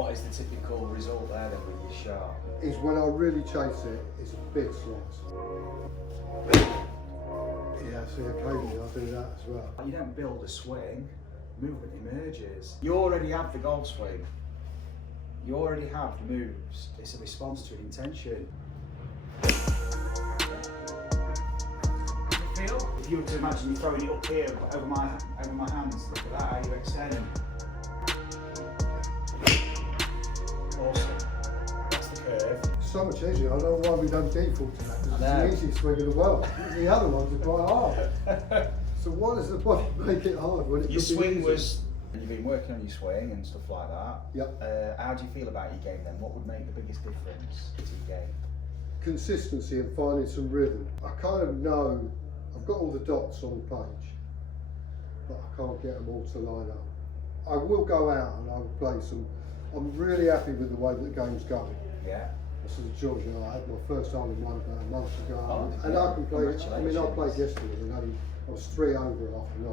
what is the typical result there then with your sharp? Is when I really chase it, it's a big slice. Yeah, see, occasionally I do that as well. You don't build a swing, movement emerges. You already have the golf swing. You already have the moves. It's a response to an intention. Feel? If you were to imagine you throwing it up here over my hands, look at that, how you extend. Awesome. That's the curve. So much easier. I don't know why we don't default to that. It's the easiest swing in the world. The other ones are quite hard. So why does the body make it hard when it Your could be swing easy? was. You've been working on your swing and stuff like that. Yep. How do you feel about your game then? What would make the biggest difference to your game? Consistency and finding some rhythm. I kind of know I've got all the dots on the page, but I can't get them all to line up. I will go out and I will play some. I'm really happy with the way that the game's going. Yeah. This is George and I had my first hole in one about a month ago, and yeah. I can play. I mean, I played yesterday and I was 3 over after 9,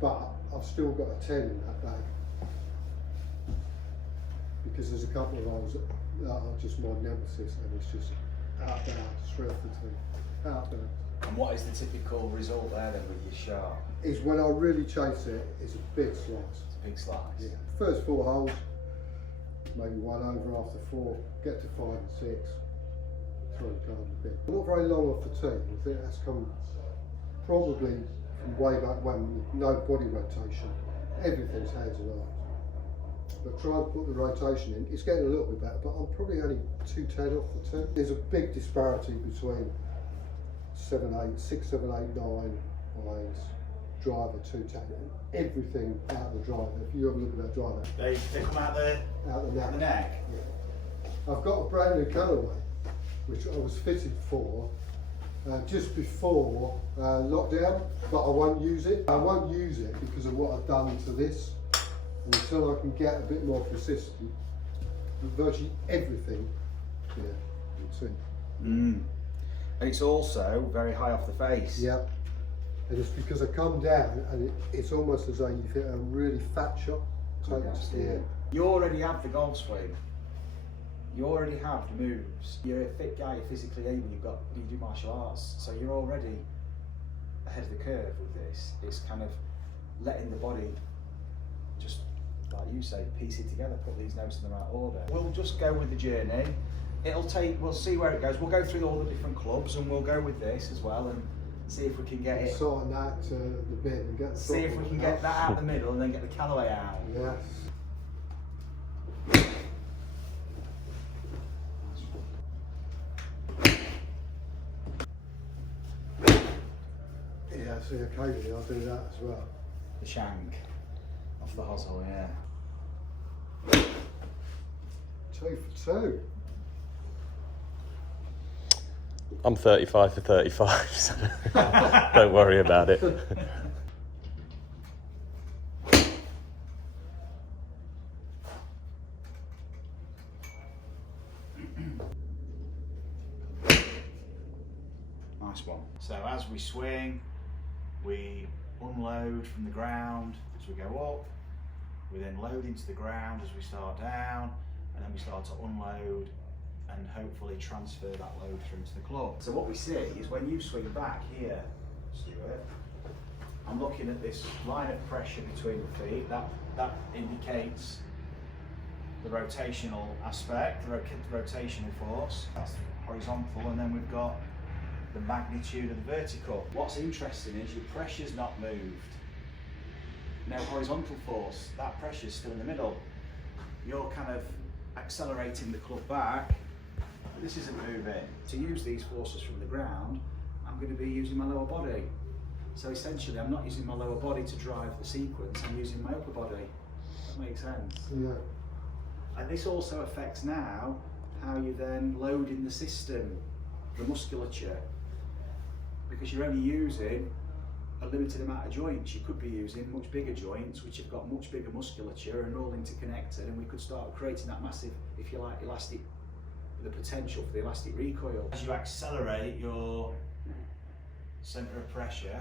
but I've still got a 10 in that bag because there's a couple of holes that are just my nemesis, and it's just out there, straight off the tee, out there. And what is the typical result there then with your sharp? Is when I really chase it, it's a big slice. It's a big slice. Yeah. First 4 holes, maybe 1 over after 4, get to 5 and 6, throw the card in the bin. Not very long off the tee. I think that's come probably from way back when, with no body rotation. Everything's hands and arms. But try and put the rotation in. It's getting a little bit better, but I'm probably only 210 off the tee. There's a big disparity between 7, 8, 6, 7, 8, 9 irons, driver 210. Everything out the driver. If you have a look at that driver, They come out the neck. Yeah. I've got a brand new colourway, which I was fitted for just before lockdown, but I won't use it. I won't use it because of what I've done to this. And until I can get a bit more consistent, virtually everything, yeah, it's in. And it's also very high off the face. Yeah. And it's because I come down and it's almost as though you hit a really fat shot. Yeah. You already have the golf swing. You already have the moves. You're a fit guy, you're physically able, you do martial arts, so you're already ahead of the curve with this. It's kind of letting the body just, like you say, piece it together, put these notes in the right order. We'll just go with the journey. We'll see where it goes. We'll go through all the different clubs and we'll go with this as well and see if we can get it. Sorting that to the bin and get the See if we can get that out the middle and then get the Callaway out. Yes. Yeah, see, occasionally I'll do that as well. The shank off the hosel, yeah. 2 for 2. I'm 35 for 35, so don't worry about it. Nice one. So as we swing, we unload from the ground as we go up. We then load into the ground as we start down, and then we start to unload and hopefully transfer that load through to the club. So what we see is when you swing back here, Stuart, I'm looking at this line of pressure between the feet. That indicates the rotational aspect, the rotational force. That's horizontal, and then we've got the magnitude of the vertical. What's interesting is your pressure's not moved. No horizontal force, that pressure's still in the middle. You're kind of accelerating the club back, but this isn't moving. To use these forces from the ground, I'm going to be using my lower body. So essentially, I'm not using my lower body to drive the sequence, I'm using my upper body. That makes sense? Yeah. And this also affects now how you then load in the system, the musculature, because you're only using a limited amount of joints. You could be using much bigger joints which have got much bigger musculature and all interconnected, and we could start creating that massive, if you like, elastic, the potential for the elastic recoil. As you accelerate your centre of pressure,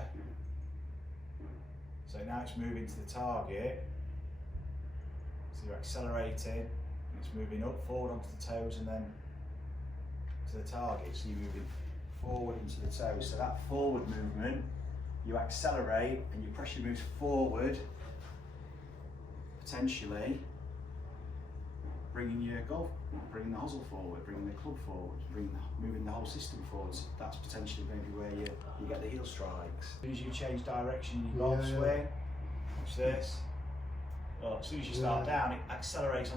so now it's moving to the target, so you're accelerating, it's moving up, forward onto the toes and then to the target. So you're moving forward into the toes. So that forward movement, you accelerate and your pressure moves forward, potentially bringing bringing the hosel forward, bringing the club forward, moving the whole system forward. So that's potentially maybe where you get the heel strikes. As soon as you change direction, you golf swing. Watch this. Well, as soon as you start down, it accelerates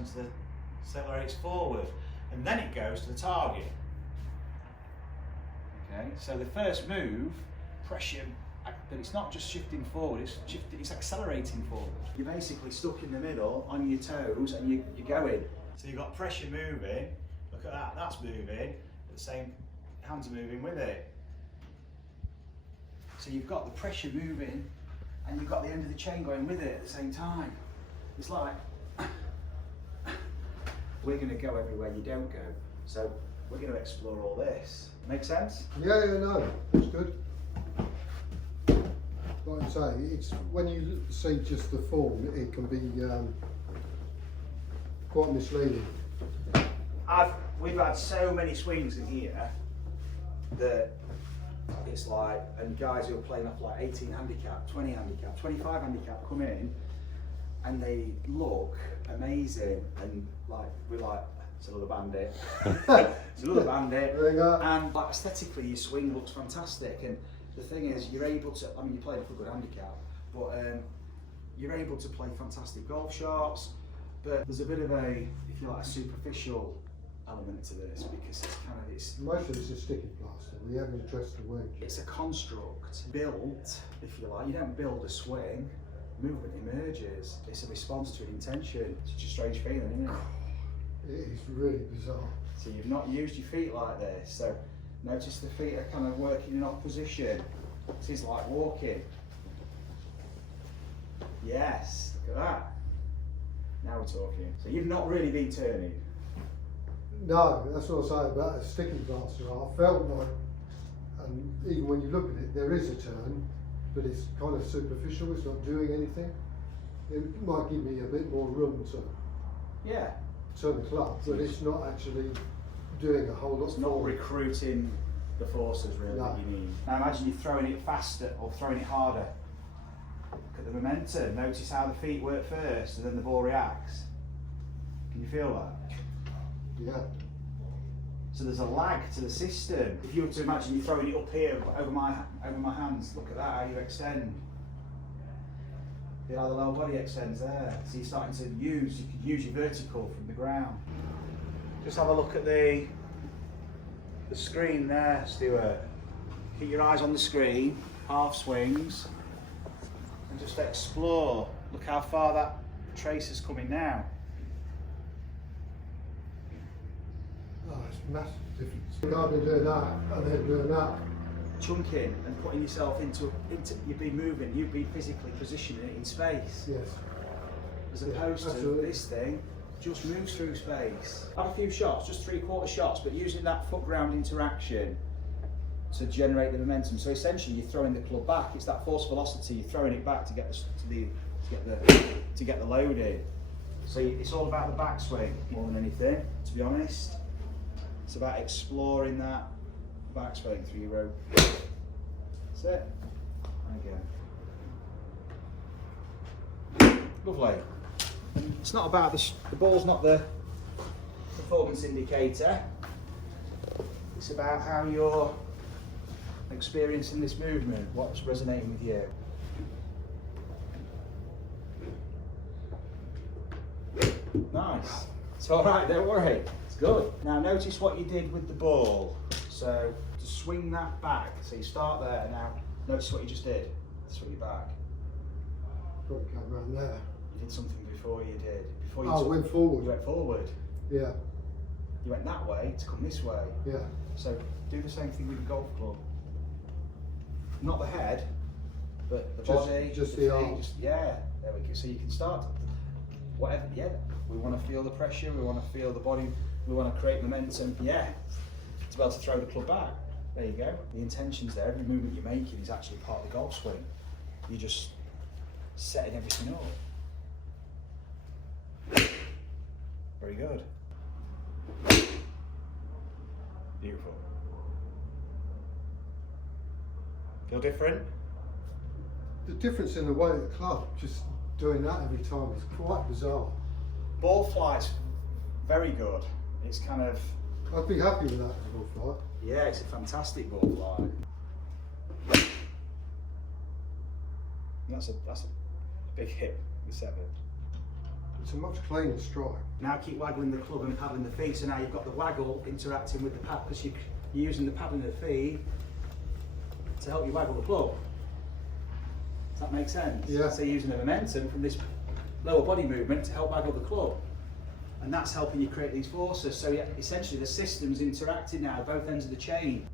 accelerates forward, and then it goes to the target. Okay, so the first move, pressure, but it's not just shifting forward, it's accelerating forward. You're basically stuck in the middle on your toes and you're going. So you've got pressure moving, look at that, that's moving, at the same, hands are moving with it. So you've got the pressure moving and you've got the end of the chain going with it at the same time. It's like, we're going to go everywhere you don't go. So we're going to explore all this. Make sense? Yeah, no, it's good. Like I say, it's when you see just the form, it can be quite misleading. We've had so many swings in here that it's like, and guys who are playing off like 18 handicap, 20 handicap, 25 handicap come in and they look amazing, and like we're like, it's another bandit. It's another bandit. And like aesthetically your swing looks fantastic, and the thing is you're able to, I mean you're playing for good handicap, but you're able to play fantastic golf shots, but there's a bit of a, if you like, a superficial element to this, because it's kind of, it's most of it's a sticky plaster. We haven't addressed the wing. It's a construct built, if you like. You don't build a swing, movement emerges. It's a response to an intention. It's just a strange feeling, isn't it? It is really bizarre. So you've not used your feet like this. So notice the feet are kind of working in opposition. This is like walking. Yes, look at that. Now we're talking. So you've not really been turning. No, that's what I say about a sticky plaster. I felt like, and even when you look at it, there is a turn, but it's kind of superficial. It's not doing anything. It might give me a bit more room to turn the club, but it's not actually doing a whole lot. It's not recruiting the forces really that you need. Now imagine you're throwing it faster or throwing it harder. Look at the momentum. Notice how the feet work first and then the ball reacts. Can you feel that? Yeah. So there's a lag to the system. If you were to imagine you're throwing it up here over my hands, look at that, how you extend. Feel how the lower body extends there. So you're starting to you can use your vertical from the ground. Just have a look at the screen there, Stuart. Keep your eyes on the screen, half swings, and just explore. Look how far that trace is coming now. Oh, it's a massive difference. I've been doing that and then doing that. Chunking and putting yourself into you've been moving, you've been physically positioning it in space. Yes. As opposed to this thing just moves through space. Have a few shots, just 3/4 shots, but using that foot ground interaction to generate the momentum. So essentially you're throwing the club back, it's that force velocity, you're throwing it back to get the load in. So it's all about the backswing more than anything, to be honest. It's about exploring that backswing through your rope. That's it. And again. Lovely. It's not about the ball's not the performance indicator. It's about how you're experiencing this movement, what's resonating with you. Nice. It's all right, don't worry. It's good. Now notice what you did with the ball. So to swing that back, so you start there, now notice what you just did. Swing it back. Probably come around there. You did something before you did. Before you went forward. You went forward. Yeah. You went that way to come this way. Yeah. So do the same thing with the golf club. Not the head, but the body. Just the the feet, arm. Yeah, there we go. So you can start whatever. Yeah, we want to feel the pressure. We want to feel the body. We want to create momentum. Yeah, to be able to throw the club back. There you go. The intention's there. Every movement you're making is actually part of the golf swing. You're just setting everything up. Very good. Beautiful. Feel different? The difference in the weight of the club, just doing that every time, is quite bizarre. Ball flight's very good. It's kind of... I'd be happy with that as a ball flight. Yeah, it's a fantastic ball flight. That's a big hit, the 7. It's a much cleaner strike. Now keep waggling the club and paddling the feet, so now you've got the waggle interacting with the pad, because you're using the paddling of the feet to help you waggle the club. Does that make sense? Yeah. So you're using the momentum from this lower body movement to help waggle the club. And that's helping you create these forces. So yeah, essentially the system's interacting now, both ends of the chain.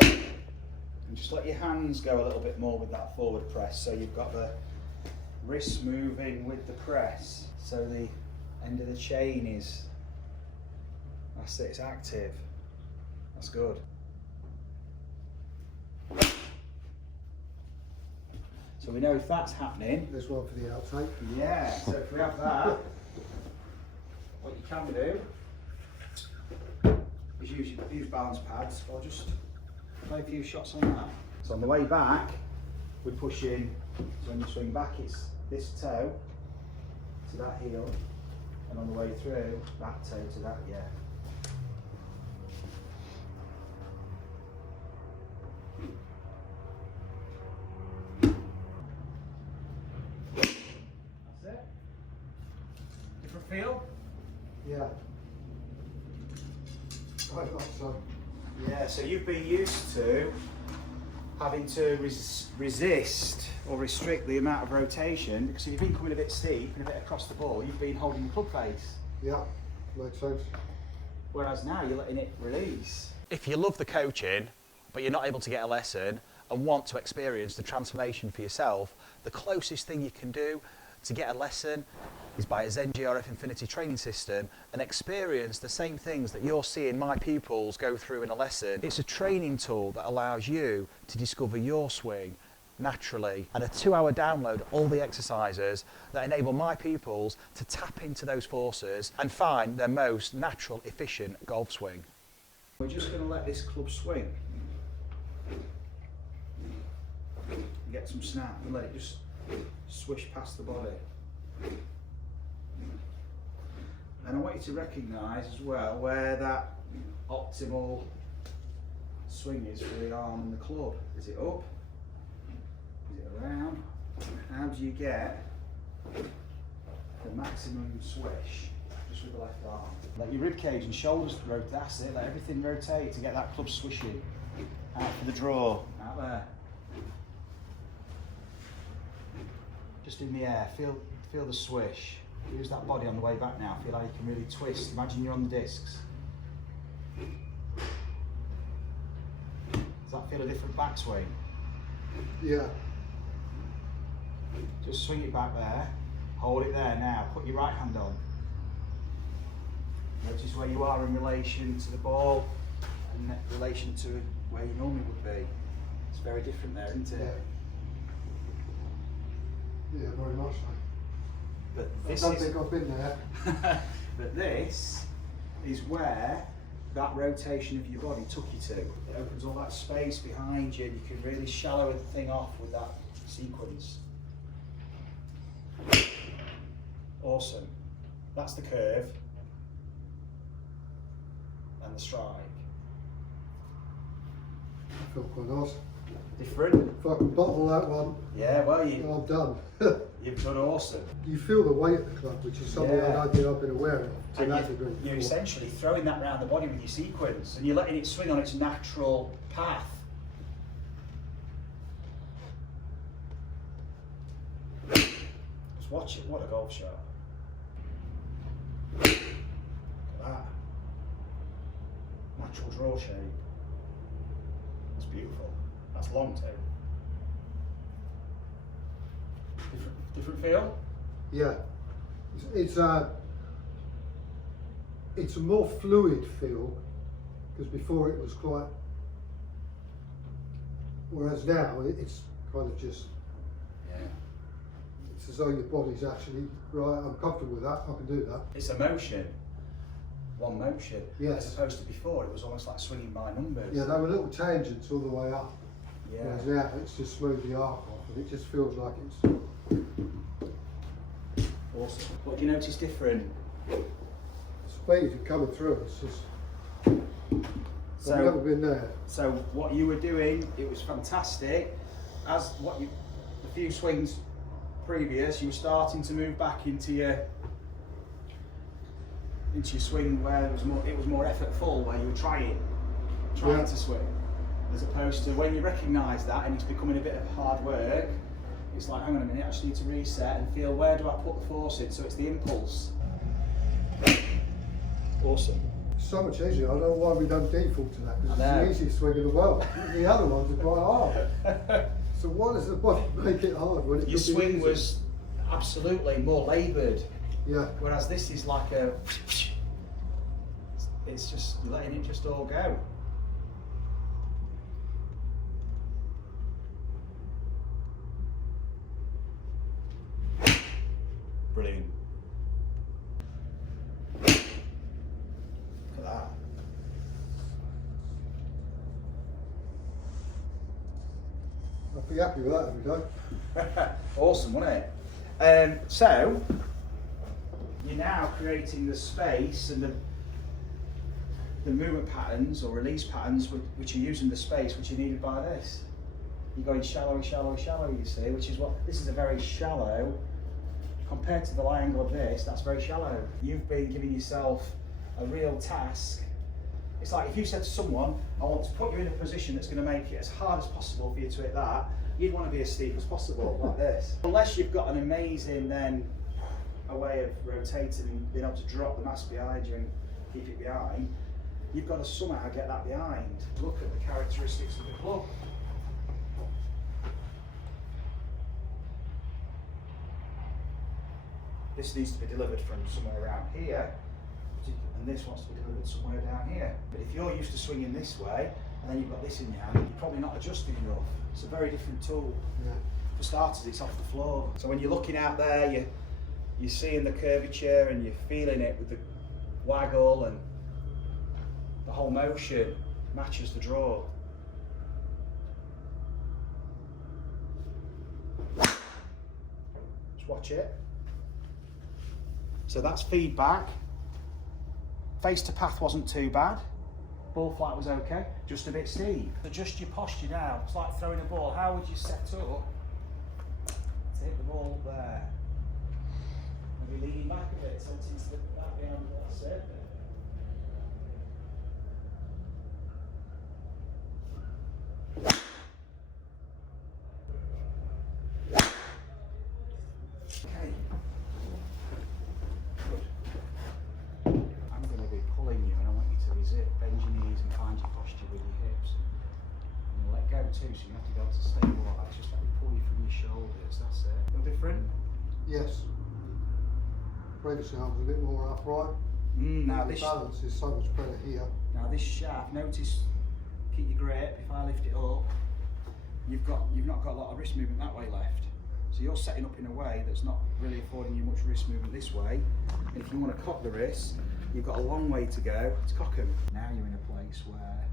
And just let your hands go a little bit more with that forward press. So you've got the wrists moving with the press. So the end of the chain is, that's it, it's active. That's good. So we know if that's happening. There's one for the outtake. Yeah, so if we have that, what you can do is use balance pads or just play a few shots on that. So on the way back, we're pushing, so when you swing back it's this toe to that heel, and on the way through, that toe to that, yeah. That's it. Different feel? Yeah. Quite much so. Yeah, so you've been used to having to resist or restrict the amount of rotation, because if you've been coming a bit steep and a bit across the ball, you've been holding the club face. Yeah, makes sense. Whereas now you're letting it release. If you love the coaching, but you're not able to get a lesson and want to experience the transformation for yourself, the closest thing you can do to get a lesson is buy a Zen GRF Infinity training system and experience the same things that you're seeing my pupils go through in a lesson. It's a training tool that allows you to discover your swing naturally, and a 2-hour download all the exercises that enable my pupils to tap into those forces and find their most natural, efficient golf swing. We're just going to let this club swing. Get some snap and let it just swish past the body. And I want you to recognise as well where that optimal swing is for the arm and the club. Is it up? Is it around? How do you get the maximum swish just with the left arm? Let your rib cage and shoulders rotate, that's it, let everything rotate to get that club swishing. Out for the draw, out there. Just in the air, feel the swish. Use that body on the way back now, feel like you can really twist. Imagine you're on the discs. Does that feel a different backswing? Yeah. Just swing it back there, hold it there now, put your right hand on. Notice where you are in relation to the ball and in relation to where you normally would be. It's very different there, isn't it? Yeah, very much so. But I this don't is, think I've been there. but this is where that rotation of your body took you to. It opens all that space behind you, and you can really shallow the thing off with that sequence. Awesome. That's the curve and the strike. I feel quite nice. Different? If I can bottle that one, Yeah, well, I'm done. you've done awesome. You feel the weight of the club, which is something Yeah. I don't think I've been aware of to And that degree. you're before. essentially throwing that around the body with your sequence, and you're letting it swing on its natural path. Just watch it, what a golf shot. Look at that. Natural draw shape. That's beautiful. That's long too. Different feel? Yeah, it's a more fluid feel, because before it was quite. Whereas now it's kind of just. Yeah. it's as though your body's actually, right, I'm comfortable with that, I can do that. It's a motion, one motion, Yes. as opposed to before it was almost like swinging by numbers. Yeah, they were little tangents all the way up. Yeah. Whereas now it's just smooth the arc off, and it just feels like it's Awesome. What do you notice different? speed of coming through. It's just, I've never been there. So what you were doing, it was fantastic. As a few swings previous, you were starting to move back into your swing where it was more effortful, where you were trying to swing, as opposed to when you recognise that and it's becoming a bit of hard work. It's like, hang on a minute, I just need to reset and feel, where do I put the force in? So it's the impulse. Awesome. It's so much easier. I don't know why we don't default to that, because I it's know. the easiest swing in the world. The other ones are quite hard. So why does the body make it hard when it Your could be swing easy? was absolutely more laboured, Yeah. whereas this is like it's just letting it just all go. Brilliant. Look at that. I'd be happy with that every day. Awesome, wasn't it? So you're now creating the space and the movement patterns or release patterns which are using the space which are needed by this. You're going shallow, shallow, shallow, you see, which is this is a very shallow, compared to the lie angle of this, that's very shallow. You've been giving yourself a real task. It's like if you said to someone, I want to put you in a position that's going to make it as hard as possible for you to hit that, you'd want to be as steep as possible, like this. Unless you've got an amazing a way of rotating and being able to drop the mass behind you and keep it behind, you've got to somehow get that behind. Look at the characteristics of the club. This needs to be delivered from somewhere around here, and this wants to be delivered somewhere down here. But if you're used to swinging this way, and then you've got this in your hand, you're probably not adjusting enough. It's a very different tool. Yeah. For starters, it's off the floor. So when you're looking out there, you're seeing the curvature and you're feeling it with the waggle, and the whole motion matches the draw. Just watch it. So that's feedback. Face to path wasn't too bad. Ball flight was okay, just a bit steep. Adjust your posture now. It's like throwing a ball. How would you set up to hit the ball there? Maybe leaning back a bit, tilting to the back behind. That's it. Okay. Good. I'm going to be pulling you, and I want you to resist. Bend your knees and find your posture with your hips. And let go too, so you have to be able to stabilise. Just let me pull you from your shoulders. That's it. Feel different? Yes. Previously I was a bit more upright. Now The this. balance is so much better here. Now this shaft, notice, keep your grip. If I lift it up, you've not got a lot of wrist movement that way left. So you're setting up in a way that's not really affording you much wrist movement this way. And if you want to cock the wrist, you've got a long way to go to cock them. Now you're in a place where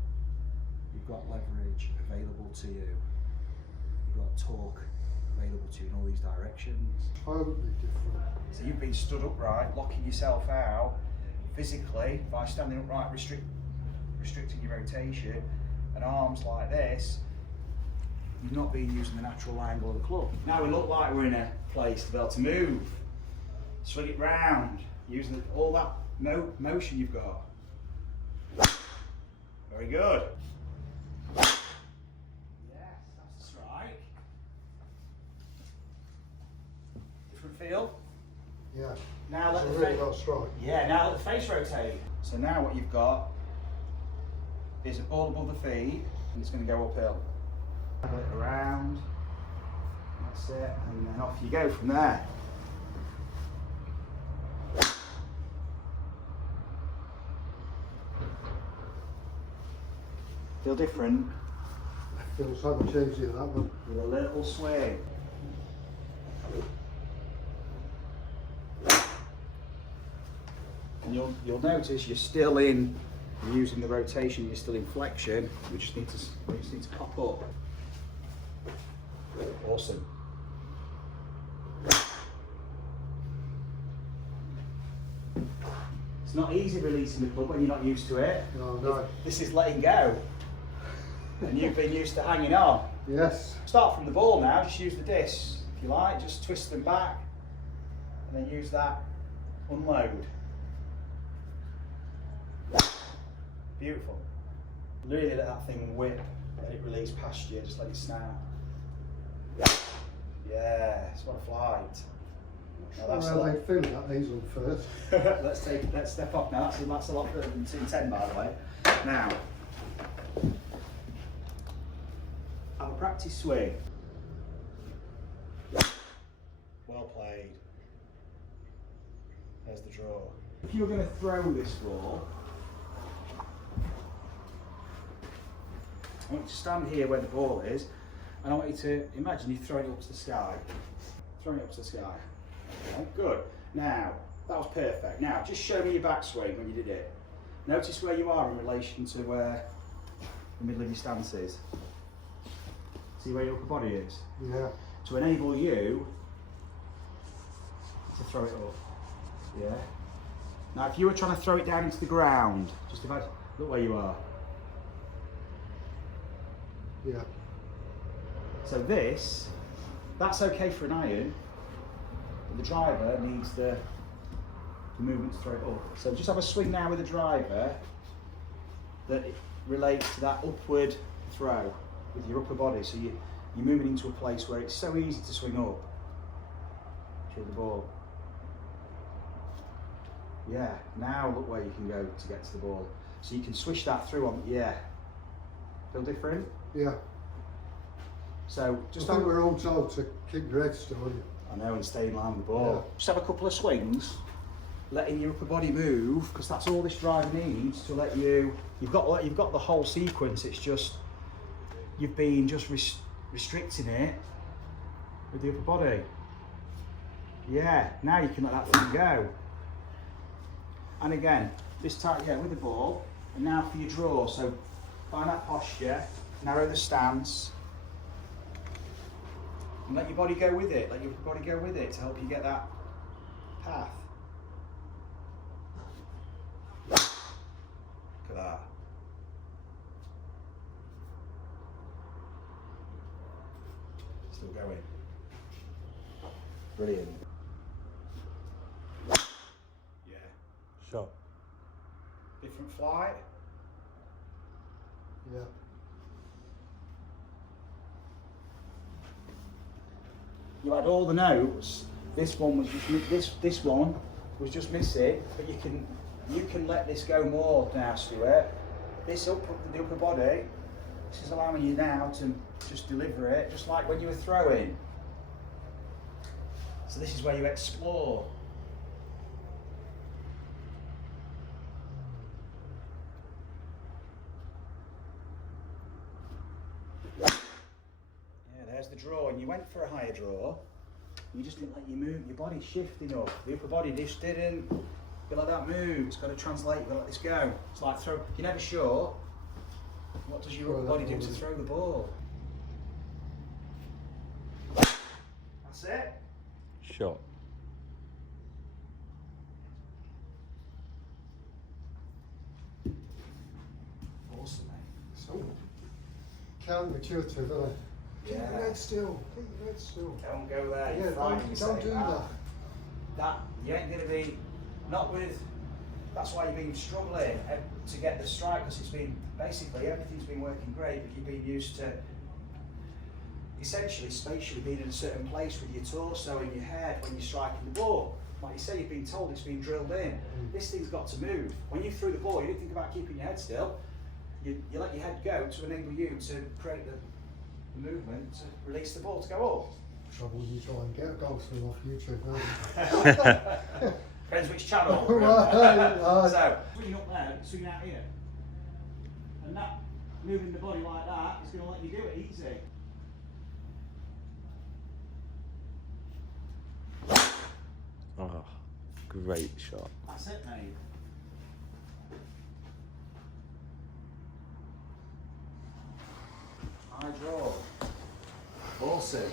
you've got leverage available to you. You've got torque available to you in all these directions. Totally different. So you've been stood upright, locking yourself out physically by standing upright, restricting your rotation, and arms like this. You've not been using the natural angle of the club. Now we look like we're in a place to be able to move, swing it round, using all that motion you've got. Very good. Yes, that's the strike. Different feel. Yeah. Now let It's the a really face. well strike. Yeah, now let the face rotate. So now what you've got is a ball above the feet, and it's going to go uphill. Paddle it around. That's it, and then off you go from there. Feel different? Feels so much easier that one. With a little swing. you'll notice you're still in, you're using the rotation, you're still in flexion. We just need to pop up. Awesome. It's not easy releasing the club when you're not used to it. No. This is letting go. And you've been used to hanging on. Yes. Start from the ball now, just use the discs, if you like, just twist them back and then use that unload. Beautiful. Really let that thing whip, let it release past you, just let it snap. Yeah, that's what a flight. Now that's Well, they feel that these on first. let's step up now. That's a lot further than 210, by the way. Now, have a practice swing. Well played. There's the draw. If you were going to throw this ball, I want you to stand here where the ball is, and I want you to imagine you're throwing it up to the sky. Throwing it up to the sky. Okay, good. Now, that was perfect. Now, just show me your backswing when you did it. Notice where you are in relation to where the middle of your stance is. See where your upper body is? Yeah. To enable you to throw it up. Yeah. Now, if you were trying to throw it down into the ground, just imagine, look where you are. Yeah. So that's okay for an iron, but the driver needs the movement to throw it up. So just have a swing now with the driver that relates to that upward throw with your upper body. So you're moving into a place where it's so easy to swing up to the ball. Yeah, now look where you can go to get to the ball. So you can swish that through on, yeah. Feel different? Yeah. So just I think we're all told to keep your head still. I know, and stay in line with the ball. Yeah. Just have a couple of swings, letting your upper body move, because that's all this driver needs to let you. You've got the whole sequence. It's just you've been just restricting it with the upper body. Yeah. Now you can let that thing go. And again, this time, yeah, with the ball. And now for your draw. So find that posture, narrow the stance. And let your body go with it, let your body go with it to help you get that path. Look at that. Still going. Brilliant. Yeah. Shot. Different flight. Yeah. You had all the notes. This one was just this one was just missing, but you can let this go more now, Stuart. This the upper body. This is allowing you now to just deliver it, just like when you were throwing. So this is where you explore. There's the draw, and you went for a higher draw. You just didn't let you move. Your body's shifting up. The upper body just didn't. You let that move. It's got to translate. You've got to let this go. It's like throw. If you're never sure, what does your upper body do to throw the ball? That's it. Shot. Awesome, mate. So counterintuitive, isn't it? Keep Yeah. your head still. Keep your head still. Don't go there. Yeah, You're frightening don't do yourself. that. That you ain't going to be, not with, that's why you've been struggling to get the strike, because it's been, basically everything's been working great, but you've been used to essentially spatially being in a certain place with your torso and your head when you're striking the ball. Like you say, you've been told it's been drilled in. This thing's got to move. When you threw the ball, you didn't think about keeping your head still. You let your head go to enable you to create the movement to release the ball to go Trouble you try and get a golfswing off YouTube, up. Depends which channel. So, swinging up there, swinging out here. And that, moving the body like that, is going to let you do it easy. Oh, great shot. That's it, mate. high draw. Awesome.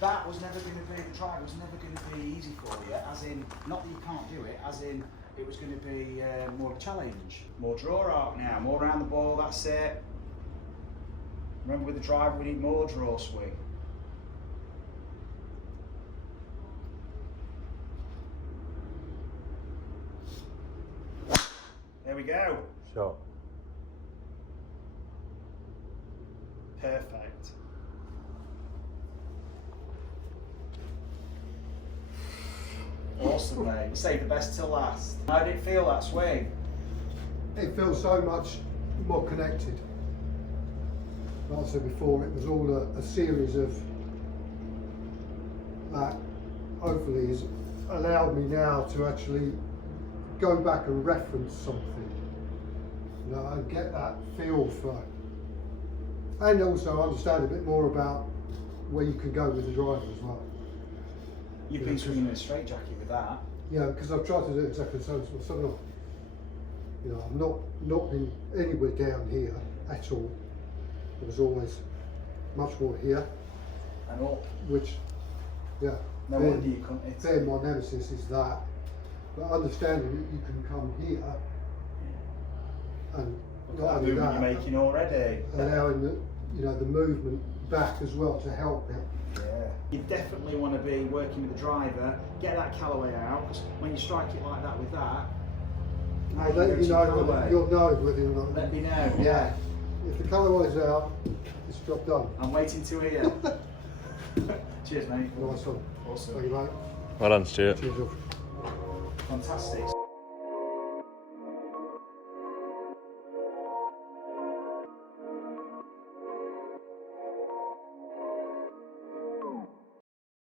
That was never going to be, the drive was never going to be easy for you, as in, not that you can't do it, as in it was going to be more of a challenge. More draw arc now, more around the ball, that's it. Remember with the driver we need more draw swing. There we go. Shot. Perfect. Awesome, mate. Save the best till last. How did it feel, that swing? It feels so much more connected. Like I said before, it was all a series of that hopefully has allowed me now to actually go back and reference something, you know, and get that feel for, and also understand a bit more about where you can go with the driver as well. You've been swimming in a straight jacket with that. Yeah, because I've tried to do exactly the same. So I'm not, you know, I've not been anywhere down here at all. It was always much more here, And all. which, yeah. No wonder you couldn't hit Then my nemesis is that, but understanding that you can come here and Look not at that only movement that, you're making already. allowing the, you know, the movement back as well to help it. Yeah. You definitely want to be working with the driver, get that Callaway out, because when you strike it like that with that, now I'll let you know whether, you'll know whether or not. Let me know, yeah. If the colourway's out, it's job done. I'm waiting to hear. Cheers, mate. Nice one. Awesome. Thank you, mate. Well done, Stuart. Cheers, George. Fantastic.